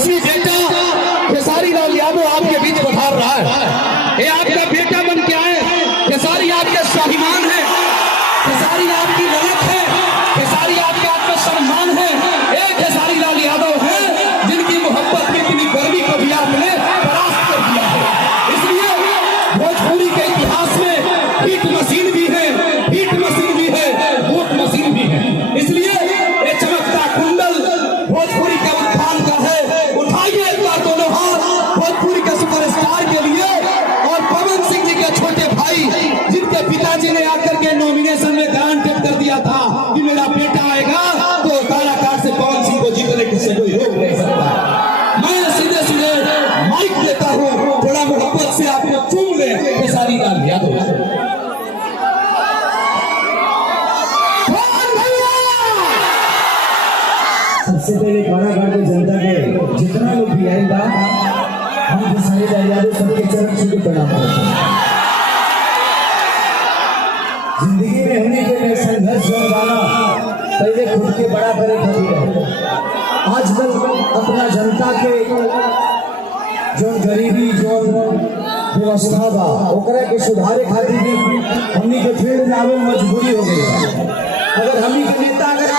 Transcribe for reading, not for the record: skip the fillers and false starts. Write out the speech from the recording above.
तेजस्वी बेटा खेसारी लाल यादव आपके बीच पधार रहा है। ये आपका बेटा बन के आए। खेसारी आपके स्वाभिमान है, खेसारी आपकी ललक है, खेसारी आपके आत्मसम्मान है। एक खेसारी लाल यादव है जिनकी मोहब्बत में इतनी गर्मी को भी आपने परास्त कर दिया है। इसलिए भोजपुरी के इतिहास में हिट मशीन भी है, हिट मशीन भी है, वोट मशीन भी है। इसलिए ये चमकता कुंडल भोजपुरी के उत्थान का है। उठाइए एक बार दोनों हाथ भोजपुरी के सुपरस्टार के लिए। और पवन सिंह जी के छोटे भाई जिनके पिताजी ने आकर के नॉमिनेशन में गारंटेड कर दिया था कि मेरा बेटा आएगा तो काराकाट से पवन सिंह को जीतने से कोई रोक नहीं सकता। मैं सीधे सीधे माइक देता हूँ, थोड़ा मोहब्बत से आपको चूम ले खेसारी लाल यादव। सबसे पहले कारागार की जनता के जितना लोग भी आएगा, हम खेसारी लाल यादव सबके चरण छू के प्रणाम करते हैं। जिंदगी में हमने के संघर्ष वाला पहले खुद के बड़ा करे खातिर आजकल अपना जनता के जो गरीबी जो व्यवस्था बा ओकरा के सुधारे खातिर भी हमनी के फील्ड में आवे मजबूरी हो गई। अगर हमनी के नेता अगर